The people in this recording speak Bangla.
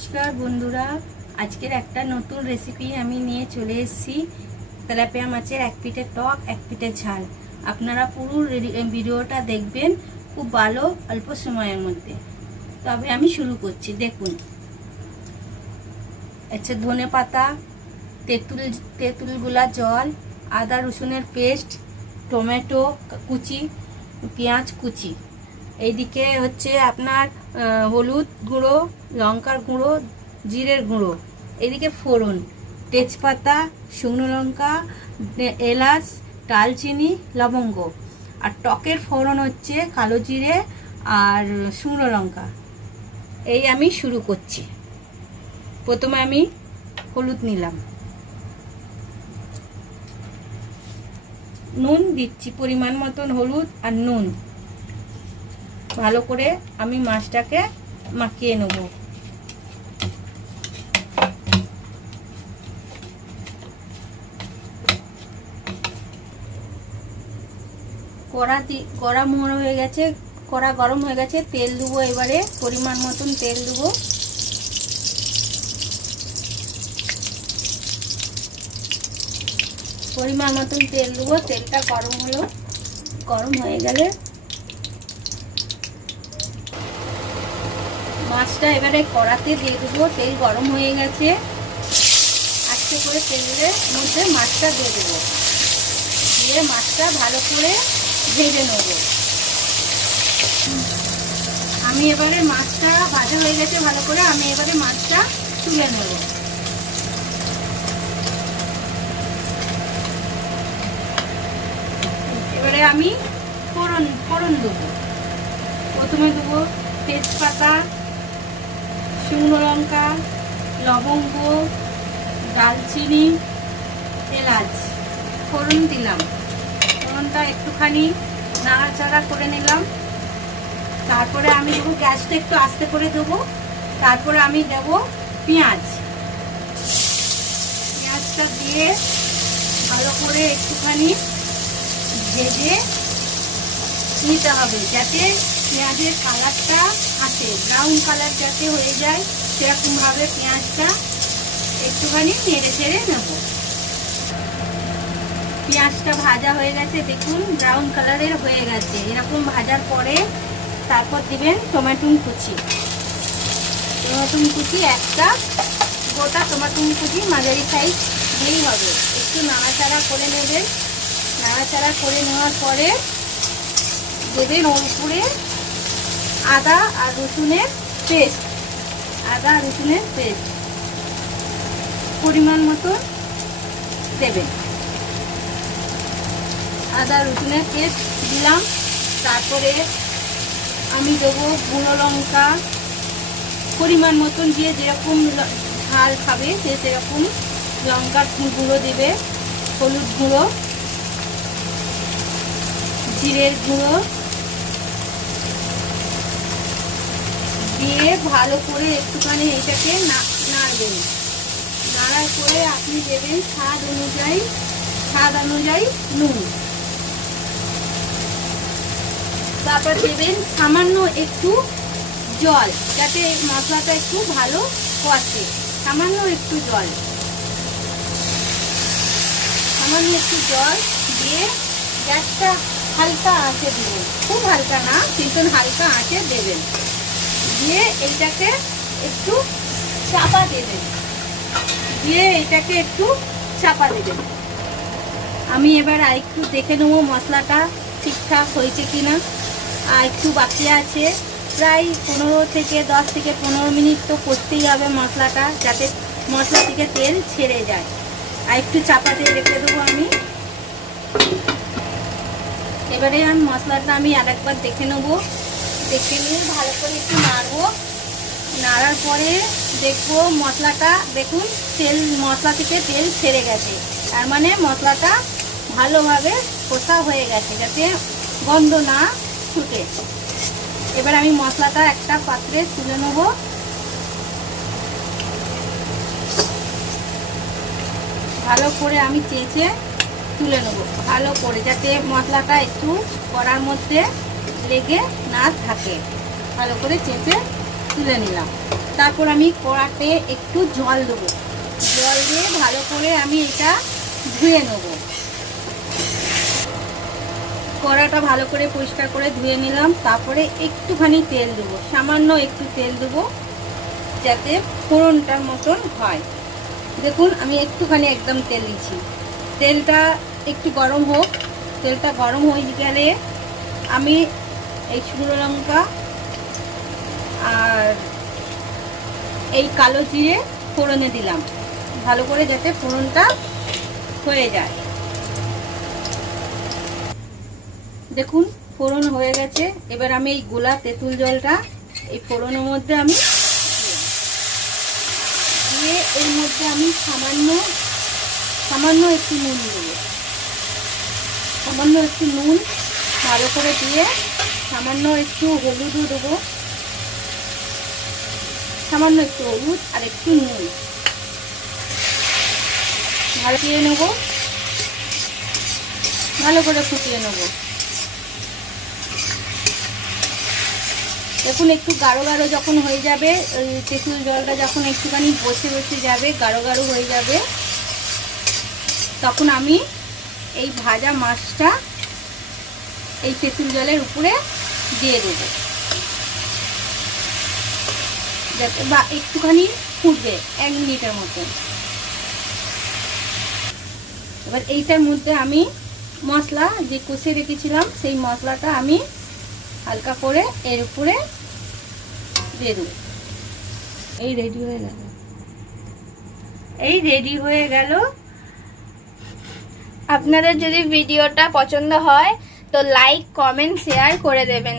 নমস্কার বন্ধুরা, আজকের একটা নতুন রেসিপি আমি নিয়ে চলে এসেছি। তেলাপিয়া মাছের এক পিঠে টক এক পিঠে ঝাল। আপনারা পুরো ভিডিওটা দেখবেন, খুব ভালো, অল্প সময়ের মধ্যে। তবে আমি শুরু করছি। দেখুন, আচ্ছা, ধনে পাতা, তেঁতুলগুলা জল, আদা রসুনের পেস্ট, টমেটো কুচি, পেঁয়াজ কুচি। এইদিকে হচ্ছে আপনার হলুদ গুঁড়ো, লঙ্কার গুঁড়ো, জিরের গুঁড়ো। এদিকে ফোড়ন, তেজপাতা, শুকনো লঙ্কা, এলাচ, দারচিনি, লবঙ্গ। আর টকের ফোড়ন হচ্ছে কালো জিরে আর শুকনো লঙ্কা। এই আমি শুরু করছি। প্রথমে আমি হলুদ নিলাম, নুন দিচ্ছি পরিমাণ মতন, হলুদ আর নুন। ভালো করে আমি মাছটাকে মাখিয়ে নেব। কড়া মোড় হয়ে গেছে, কড়া গরম হয়ে গেছে। তেল দেবো, এবারে পরিমাণ মতন তেল দেবো। পরিমাণ মতন তেল দেবো। তেলটা গরম হলো, গরম হয়ে গেলে মাছটা এবারে কড়াতে দিয়ে দেবো। তেল গরম হয়ে গেছে, আস্তে করে তেলের মধ্যে মাছটা দিয়ে দেবো। দিয়ে মাছটা ভালো করে ভেজে নেব। আমি এবারে মাছটা ভাজা হয়ে গেছে ভালো করে, আমি এবারে মাছটা তুলে নেব। এবারে আমি ফোড়ন দেবো। প্রথমে দেবো তেজপাতা, শুকনো লঙ্কা, লবঙ্গ, দারচিনি, এলাচ। ফোড়ন দিলাম, ফোড়নটা একটুখানি নাড়াচাড়া করে নিলাম। তারপরে আমি দেবো, গ্যাসটা একটু আস্তে করে দেবো। তারপরে আমি দেব পেঁয়াজ। পেঁয়াজটা দিয়ে ভালো করে একটুখানি ভেজে নিতে হবে, যাতে পেঁয়াজের কালারটা আসে, ব্রাউন কালার যাতে হয়ে যায়, সেরকমভাবে পেঁয়াজটা একটুখানি নেড়ে চেড়ে নেব। পেঁয়াজটা ভাজা হয়ে গেছে, দেখুন ব্রাউন কালারের হয়ে গেছে। এরকম ভাজার পরে তারপর দিবেন টমেটো কুচি। টমেটো কুচি একটা, গোটা টমেটো কুচি মাঝারি সাইজ দিলেই হবে। একটু নাড়াচাড়া করে নেবেন। নাড়াচাড়া করে নেওয়ার পরে দেবেন ওর উপরে আদা আর রসুনের পেস্ট। আদা রসুনের পেস্ট পরিমাণ মতো দেবেন। আদা রসুনের পেস্ট দিলাম। তারপরে আমি দেবো গুঁড়ো লঙ্কা, পরিমাণ মতন, দিয়ে যেরকম ঝাল খাবে সে সেরকম লঙ্কার গুঁড়ো দেবে। হলুদ গুঁড়ো, জিরের গুঁড়ো দিয়ে ভালো করে একটুখানি এটাকে নাড়বেন। নাড়ার পরে আপনি দেবেন স্বাদ অনুযায়ী নুন। তারপর দেবেন সামান্য একটু জল, যাতে মশলাটা একটু ভালো কষে। সামান্য একটু জল দিয়ে গ্যাসটা হালকা আঁচে দেবেন, খুব হালকা না, কিন্তু হালকা আঁচে দেবেন। দিয়ে এইটাকে একটু চাপা দেবেন। আমি এবার আরেকটু দেখে নেবো মশলাটা ঠিকঠাক হয়েছে কিনা। আর একটু বাকি আছে, প্রায় 10 থেকে 15 মিনিট তো করতেই হবে মশলাটা, যাতে মশলা থেকে তেল ছেড়ে যায়। আর একটু চাপাতে রেখে দেবো আমি। এবারে মশলাটা আমি আরেকবার দেখে নেবো। দেখে নিয়ে ভালো করে একটু নাড়বো। নাড়ার পরে দেখবো মশলাটা, দেখুন মশলা থেকে তেল ছেড়ে গেছে। তার মানে মশলাটা ভালোভাবে কষা হয়ে গেছে, যাতে গন্ধ না ছুটে। এবার আমি মশলাটা একটা পাত্রে তুলে নেব। ভালো করে আমি চেঁচে তুলে নেব, ভালো করে, যাতে মশলাটা একটু কড়ার মধ্যে লেগে না থাকে। ভালো করে চেঁচে তুলে নিলাম। তারপর আমি কড়াতে একটু জল দেবো, জল দিয়ে ভালো করে আমি এটা ধুয়ে নেব। কড়াটা ভালো করে পরিষ্কার করে ধুয়ে নিলাম। তারপরে একটুখানি তেল দেবো, সামান্য একটু তেল দেবো যাতে ফোড়নটার মতন হয়। দেখুন আমি একটুখানি একদম তেল দিচ্ছি। তেলটা একটু গরম হোক, তেলটা গরম হয়ে গেলে আমি এই শুকনো লঙ্কা আর এই কালো জিরে ফোড়নে দিলাম, ভালো করে যাতে ফোড়নটা হয়ে যায়। দেখুন ফোড়ন হয়ে গেছে। এবার আমি এই গোলা তেঁতুল জলটা এই ফোড়নের মধ্যে আমি দিয়ে এর মধ্যে আমি সামান্য একটু নুন দেবো, সামান্য একটু নুন ভালো করে দিয়ে সামান্য একটু হলুদও দেবো, সামান্য একটু হলুদ আর একটু নুন ভালো দিয়ে নেবো, ভালো করে ফুটিয়ে নেবো। দেখুন একটু গাঢ় গাঢ় যখন হয়ে যাবে, ওই তেঁতুল জলটা যখন একটুখানি বসে বসে যাবে, গাঢ় গাঢ় হয়ে যাবে, তখন আমি এই ভাজা মাছটা এই তেঁতুল জলের উপরে দিয়ে দেবো, যাতে বা একটুখানি ফুটবে 1 মিনিটের মতো। এবার এইটার মধ্যে আমি মশলা যে কষে রেখেছিলাম সেই মশলাটা আমি হালকা করে এর উপরে দিয়ে দেবো। এই রেডি হয়ে গেল। আপনাদের যদি ভিডিওটা পছন্দ হয় তো লাইক, কমেন্ট, শেয়ার করে দেবেন।